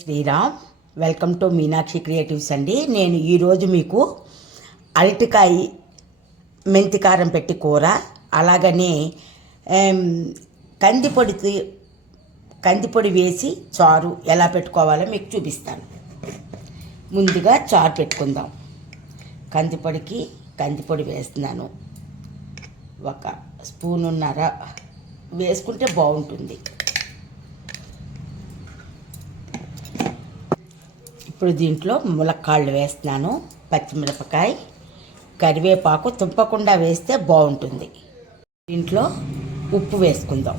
Sriram, welcome to Meenakshi Creatives అండి. నేను ఈరోజు మీకు అరటికాయ మెంతికారం పెట్టి కూర, అలాగనే కందిపొడి వేసి చారు ఎలా పెట్టుకోవాలో మీకు చూపిస్తాను. ముందుగా చారు పెట్టుకుందాం. కందిపొడి వేస్తున్నాను. 1 స్పూనున్నర వేసుకుంటే బాగుంటుంది. ఇప్పుడు దీంట్లో ములక్కాళ్ళు వేస్తున్నాను, పచ్చిమిరపకాయ, కరివేపాకు తుంపకుండా వేస్తే బాగుంటుంది. దీంట్లో ఉప్పు వేసుకుందాం.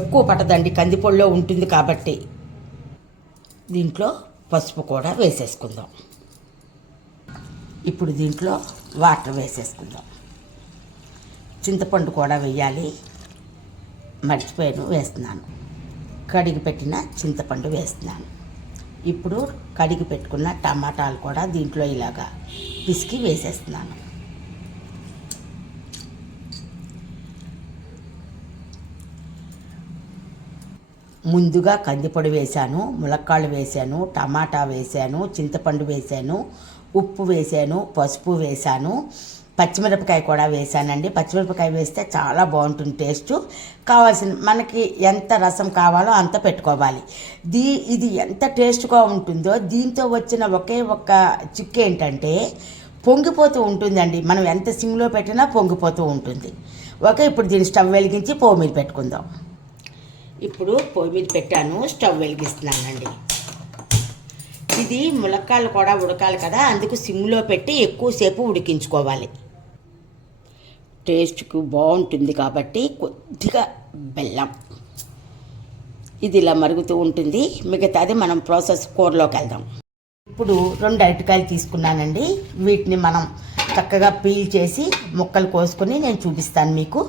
ఎక్కువ పట్టదండి, కందిపొడిలో ఉంటుంది కాబట్టి. దీంట్లో పసుపు కూడా వేసేసుకుందాం. ఇప్పుడు దీంట్లో వాటర్ వేసేసుకుందాం. చింతపండు కూడా వేయాలి, మర్చిపోయాను, వేస్తున్నాను. కడిగి పెట్టిన చింతపండు వేస్తున్నాను. ఇప్పుడు కడిగి పెట్టుకున్న టమాటాలు కూడా దీంట్లో ఇలాగా పిసికి వేసేస్తున్నాను. ముందుగా కందిపొడి వేశాను, ములక్కాళ్ళు వేశాను, టమాటా వేశాను, చింతపండు వేశాను, ఉప్పు వేశాను, పసుపు వేశాను, పచ్చిమిరపకాయ కూడా వేసానండి. పచ్చిమిరపకాయ వేస్తే చాలా బాగుంటుంది టేస్ట్. కావాల్సిన మనకి ఎంత రసం కావాలో అంత పెట్టుకోవాలి. ఇది ఎంత టేస్ట్గా ఉంటుందో. దీంతో వచ్చిన ఒకే ఒక్క చిక్కు ఏంటంటే పొంగిపోతూ ఉంటుందండి. మనం ఎంత సిమ్లో పెట్టినా పొంగిపోతూ ఉంటుంది. ఓకే, ఇప్పుడు దీన్ని స్టవ్ వెలిగించి పొయ్యి మీద పెట్టుకుందాం. ఇప్పుడు పొయ్యి మీద పెట్టాను, స్టవ్ వెలిగిస్తున్నానండి. ఇది ములక్కాయలు కూడా ఉడకాలి కదా, అందుకు సిమ్లో పెట్టి ఎక్కువసేపు ఉడికించుకోవాలి. టేస్ట్కు బాగుంటుంది కాబట్టి కొద్దిగా బెల్లం, ఇది ఇలా మరుగుతూ ఉంటుంది. మిగతాది మనం ప్రాసెస్ కూరలోకి వెళ్దాం. ఇప్పుడు 2 అరటికాయలు తీసుకున్నానండి. వీటిని మనం చక్కగా పీల్ చేసి ముక్కలు కోసుకొని నేను చూపిస్తాను మీకు.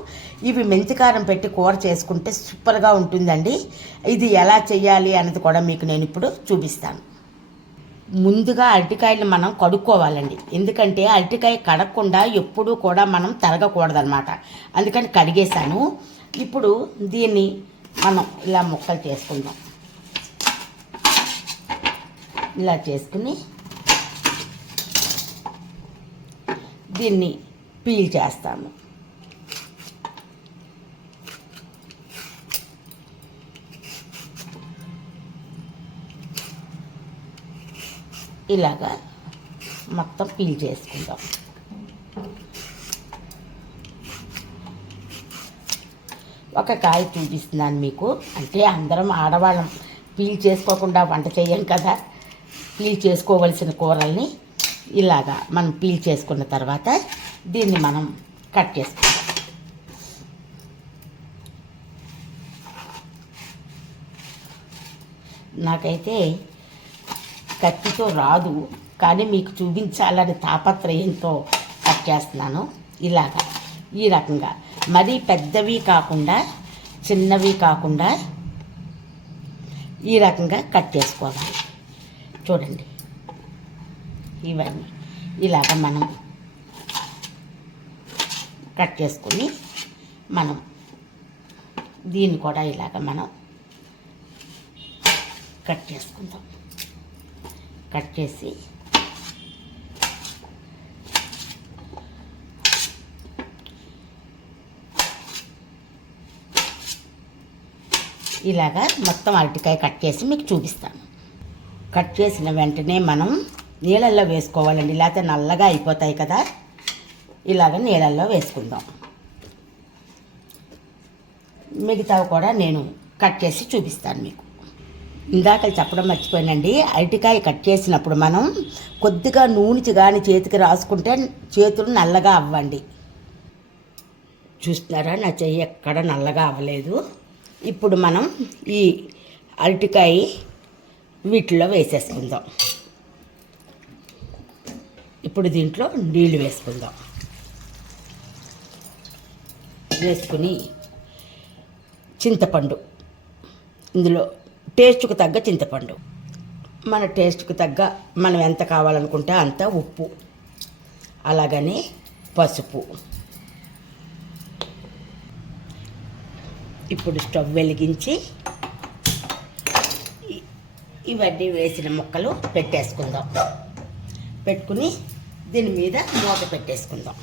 ఇవి మెంతికారం పెట్టి కూర చేసుకుంటే సూపర్గా ఉంటుందండి. ఇది ఎలా చేయాలి అన్నది కూడా మీకు నేను ఇప్పుడు చూపిస్తాను. ముందుగా అరటికాయలు మనం కడుక్కోవాలండి. ఎందుకంటే అరటికాయ కడగకుండా ఎప్పుడూ కూడా మనం తరగకూడదనమాట. అందుకని కడిగేశాను. ఇప్పుడు దీన్ని మనం ఇలా ముక్కలు చేసుకుందాం. ఇలా చేసుకుని దీన్ని పీల్ చేస్తాము. ఇలాగా మొత్తం పీల్ చేసుకుందాం. ఒక కాయ చూపిస్తున్నాను మీకు. అంటే అందరం ఆడవాళ్ళం పీల్ చేసుకోకుండా వంట చేయం కదా. పీల్ చేసుకోవలసిన కూరల్ని ఇలాగా మనం పీల్ చేసుకున్న తర్వాత దీన్ని మనం కట్ చేసుకుందాం. నాకైతే కత్తితో రాదు, కానీ మీకు చూపించాలని తాపత్రయంతో కట్ చేస్తున్నాను. ఇలాగా ఈ రకంగా మరీ పెద్దవి కాకుండా చిన్నవి కాకుండా ఈ రకంగా కట్ చేసుకోవాలి. చూడండి, ఇవన్నీ ఇలాగ మనం కట్ చేసుకుని మనం దీన్ని కూడా ఇలాగ మనం కట్ చేసుకుందాం. కట్ చేసి ఇలాగా మొత్తం అరటికాయ కట్ చేసి మీకు చూపిస్తాను. కట్ చేసిన వెంటనే మనం నీళ్ళల్లో వేసుకోవాలండి, లేకపోతే నల్లగా అయిపోతాయి కదా. ఇలాగ నీళ్ళల్లో వేసుకుందాం. మిగతావి కూడా నేను కట్ చేసి చూపిస్తాను మీకు. ఇందాక చెప్పడం మర్చిపోయానండి, అరటికాయ కట్ చేసినప్పుడు మనం కొద్దిగా నూనె కానీ చేతికి రాసుకుంటే చేతులు నల్లగా అవ్వండి. చూస్తున్నారా, నా చెయ్యి ఎక్కడ నల్లగా అవ్వలేదు. ఇప్పుడు మనం ఈ అరటికాయ వీటిలో వేసేసుకుందాం. ఇప్పుడు దీంట్లో నీళ్ళు వేసుకుందాం. వేసుకుని చింతపండు, ఇందులో టేస్ట్కు తగ్గ చింతపండు, మన టేస్ట్కు తగ్గ మనం ఎంత కావాలనుకుంటే అంత ఉప్పు, అలాగనే పసుపు. ఇప్పుడు స్టవ్ వెలిగించి ఇవన్నీ వేసిన ముక్కలు పెట్టేసుకుందాం. పెట్టుకుని దీని మీద మూత పెట్టేసుకుందాం.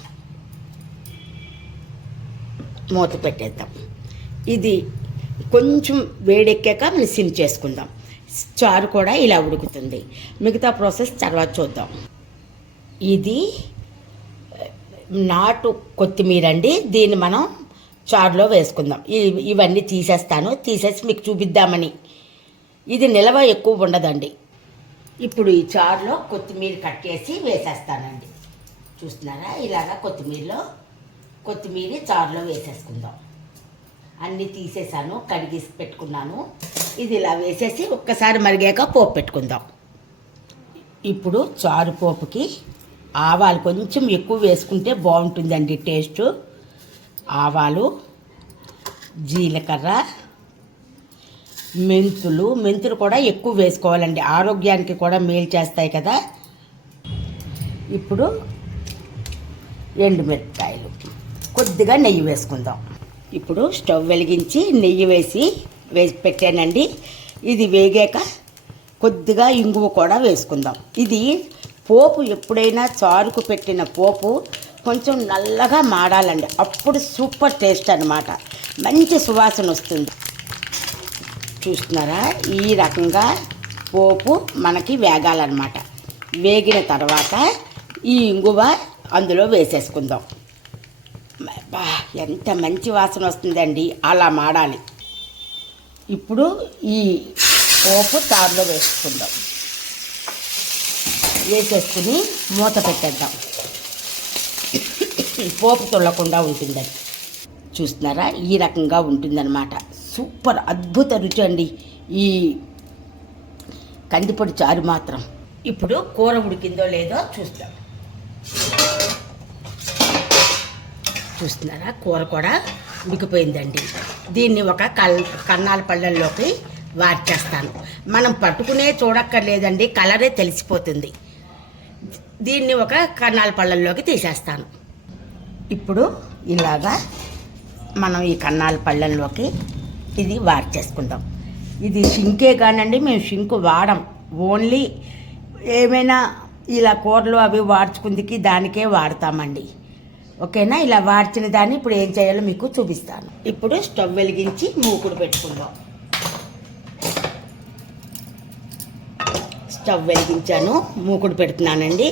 మూత పెట్టేద్దాం. ఇది కొంచెం వేడెక్కాక మనం సిమ్ చేసుకుందాం. చారు కూడా ఇలా ఉడుకుతుంది. మిగతా ప్రాసెస్ తర్వాత చూద్దాం. ఇది నాటు కొత్తిమీర అండి. దీన్ని మనం చారులో వేసుకుందాం. ఇవన్నీ తీసేసి మీకు చూపిద్దామని. ఇది నిల్వ ఎక్కువ ఉండదండి. ఇప్పుడు ఈ చారులో కొత్తిమీర కట్ చేసి వేసేస్తానండి. చూస్తున్నారా, ఇలాగా కొత్తిమీర చారులో వేసేసుకుందాం. అన్నీ తీసేసాను, కడిగేసి పెట్టుకున్నాను. ఇది ఇలా వేసేసి ఒక్కసారి మరిగాక పోపు పెట్టుకుందాం. ఇప్పుడు చారు పోపుకి ఆవాలు కొంచెం ఎక్కువ వేసుకుంటే బాగుంటుందండి టేస్ట్. ఆవాలు, జీలకర్ర, మెంతులు కూడా ఎక్కువ వేసుకోవాలండి, ఆరోగ్యానికి కూడా మేలు చేస్తాయి కదా. ఇప్పుడు ఎండుమిరపకాయలు, కొద్దిగా నెయ్యి వేసుకుందాం. ఇప్పుడు స్టవ్ వెలిగించి నెయ్యి వేసి పెట్టానండి. ఇది వేగాక కొద్దిగా ఇంగువ కూడా వేసుకుందాం. ఇది పోపు ఎప్పుడైనా చారుకు పెట్టిన పోపు కొంచెం నల్లగా మాడాలండి, అప్పుడు సూపర్ టేస్ట్ అన్నమాట. మంచి సువాసన వస్తుంది. చూస్తున్నారా, ఈ రకంగా పోపు మనకి వేగాలన్నమాట. వేగిన తర్వాత ఈ ఇంగువ అందులో వేసేసుకుందాం. ఎంత మంచి వాసన వస్తుందండి, అలా మాడాలి. ఇప్పుడు ఈ పోపు చారులో వేసుకుందాం. వేసేసుకుని మూత పెట్టేద్దాం. పోపు తొల్లకుండా ఉంటుందండి. చూస్తున్నారా, ఈ రకంగా ఉంటుందన్నమాట. సూపర్ అద్భుత రుచి అండి ఈ కందిపొడి చారు మాత్రం. ఇప్పుడు కూర ఉడికిందో లేదో చూస్తాం. చూస్తున్నారా, కూర కూడా ఉడికిపోయిందండి. దీన్ని ఒక కన్నాల పళ్ళల్లోకి వార్చేస్తాను. మనం పట్టుకునే చూడక్కర్లేదండి, కలరే తెలిసిపోతుంది. దీన్ని ఒక కన్నాల పళ్ళల్లోకి తీసేస్తాను. ఇప్పుడు ఇలాగా మనం ఈ కన్నాల పళ్ళల్లోకి ఇది వార్చేసుకుందాం. ఇది షింకే కానండి, మేము షింకు వాడం. ఓన్లీ ఏమైనా ఇలా కూరలు అవి వార్చుకుందికి దానికే వాడతామండి. ఓకేనా, ఇలా వార్చిన దాన్ని ఇప్పుడు ఏం చేయాలో మీకు చూపిస్తాను. ఇప్పుడు స్టవ్ వెలిగించి మూకుడు పెట్టుకుందాం. స్టవ్ వెలిగించాను, మూకుడు పెడుతున్నానండి.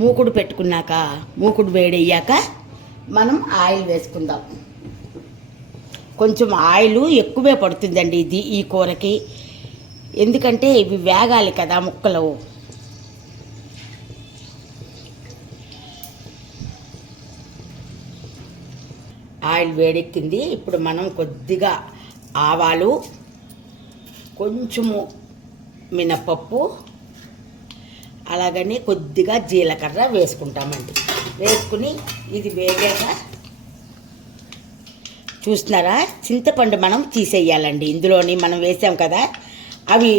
మూకుడు పెట్టుకున్నాక మూకుడు వేడయ్యాక మనం ఆయిల్ వేసుకుందాం. కొంచెం ఆయిల్ ఎక్కువే పడుతుందండి ఈ కూరకి, ఎందుకంటే ఇవి వేగాలి కదా ముక్కలు. ఆయిల్ వేడెక్కింది. ఇప్పుడు మనం కొద్దిగా ఆవాలు, కొంచెము మినపప్పు, అలాగని కొద్దిగా జీలకర్ర వేసుకుంటామండి. వేసుకుని ఇది వేగాక చూస్తున్నారా, చింతపండు మనం తీసేయాలండి. ఇందులోని మనం వేసాం కదా, అవి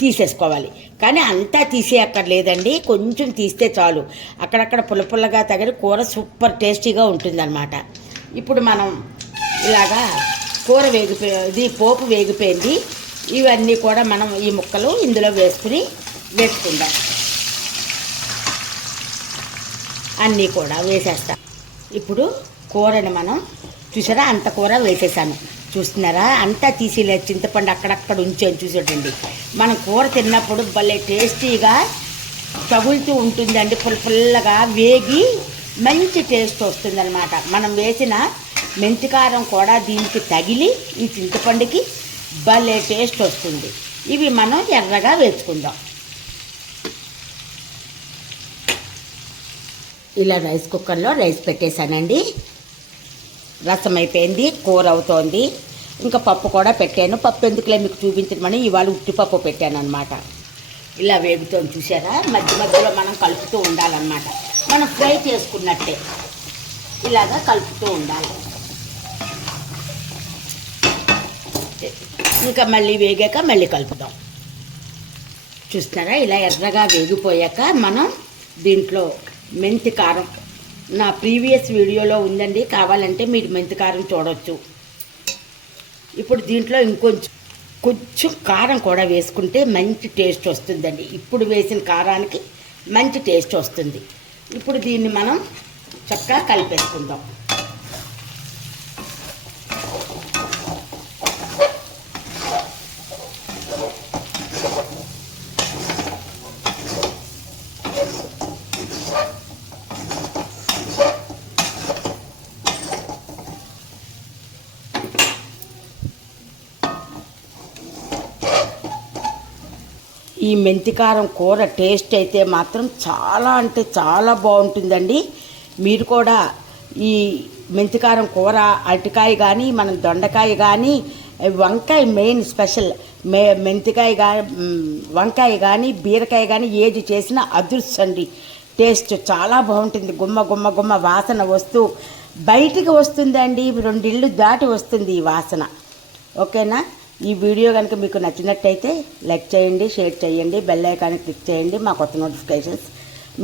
తీసేసుకోవాలి. కానీ అంతా తీసేయక్కర్లేదండి, కొంచెం తీస్తే చాలు. అక్కడక్కడ పుల్లపుల్లగా తగిలి కూర సూపర్ టేస్టీగా ఉంటుందన్నమాట. ఇప్పుడు మనం ఇలాగా కూర వేగిపోయింది, పోపు వేగిపోయింది. ఇవన్నీ కూడా మనం ఈ ముక్కలు ఇందులో వేసుకుందాం. అన్నీ కూడా వేసేస్తాం. ఇప్పుడు కూరని మనం చూసారా, అంత కూర వేసేసాను. చూస్తున్నారా, అంతా తీసేలేదు, చింతపండు అక్కడక్కడ ఉంచాను. చూసేటండి, మనం కూర తిన్నప్పుడు భలే టేస్టీగా తగులుతూ ఉంటుందండి. పుల్లగా వేగి మంచి టేస్ట్ వస్తుందన్నమాట. మనం వేసిన మెంతికారం కూడా దీనికి తగిలి ఈ చింతపండుకి భలే టేస్ట్ వస్తుంది. ఇవి మనం ఎర్రగా వేసుకుందాం. ఇలా రైస్ కుక్కర్లో రైస్ పెట్టేశానండి. రసం అయిపోయింది, కూర అవుతోంది. ఇంకా పప్పు కూడా పెట్టాను. పప్పు ఎందుకులే మీకు చూపించమని ఇవాళ ఉట్టిపప్పు పెట్టాను అనమాట. ఇలా వేగుతోంది చూసారా, మధ్య మధ్యలో మనం కలుపుతూ ఉండాలన్నమాట. మనం ఫ్రై చేసుకున్నట్టే ఇలాగా కలుపుతూ ఉండాలి. ఇంకా మళ్ళీ వేగాక మళ్ళీ కలుపుదాం. చూస్తున్నారా, ఇలా ఎర్రగా వేగిపోయాక మనం దీంట్లో మెంతి కారం, నా ప్రీవియస్ వీడియోలో ఉందండి, కావాలంటే మీరు మెంతి కారం చూడవచ్చు. ఇప్పుడు దీంట్లో ఇంకొంచెం కొంచెం కారం కూడా వేసుకుంటే మంచి టేస్ట్ వస్తుందండి. ఇప్పుడు వేసిన కారానికి మంచి టేస్ట్ వస్తుంది. ఇప్పుడు దీన్ని మనం చక్కగా కలిపేసుకుందాం. ఈ మెంతికారం కూర టేస్ట్ అయితే మాత్రం చాలా అంటే చాలా బాగుంటుందండి. మీరు కూడా ఈ మెంతికారం కూర అరటికాయ కానీ మనం దొండకాయ కానీ వంకాయ మెయిన్ స్పెషల్ మెంతికాయ కానీ వంకాయ కానీ బీరకాయ కానీ ఏది చేసినా అదృష్టండి. టేస్ట్ చాలా బాగుంటుంది. గుమ్మ గుమ్మ గుమ్మ వాసన వస్తూ బయటికి వస్తుందండి. 2 ఇళ్ళు దాటి వస్తుంది ఈ వాసన. ఓకేనా? ఈ వీడియో కనుక మీకు నచ్చినట్టయితే లైక్ చేయండి, షేర్ చేయండి, బెల్ ఐకాన్ని క్లిక్ చేయండి. మా కొత్త నోటిఫికేషన్స్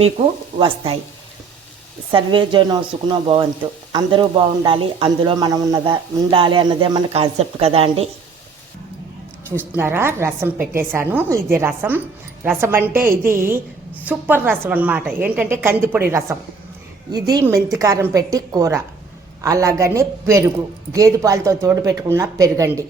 మీకు వస్తాయి. సర్వే జనో సుఖనో భవంతు. అందరూ బాగుండాలి, అందులో మనం ఉండాలి అన్నదే మన కాన్సెప్ట్ కదా అండి. చూస్తున్నారా, రసం పెట్టేశాను. ఇది రసం అంటే ఇది సూపర్ రసం అన్నమాట. ఏంటంటే కందిపొడి రసం. ఇది మెంతికారం పెట్టి కూర, అలాగనే పెరుగు, గేదె పాలతో తోడు పెట్టుకున్న పెరుగండి.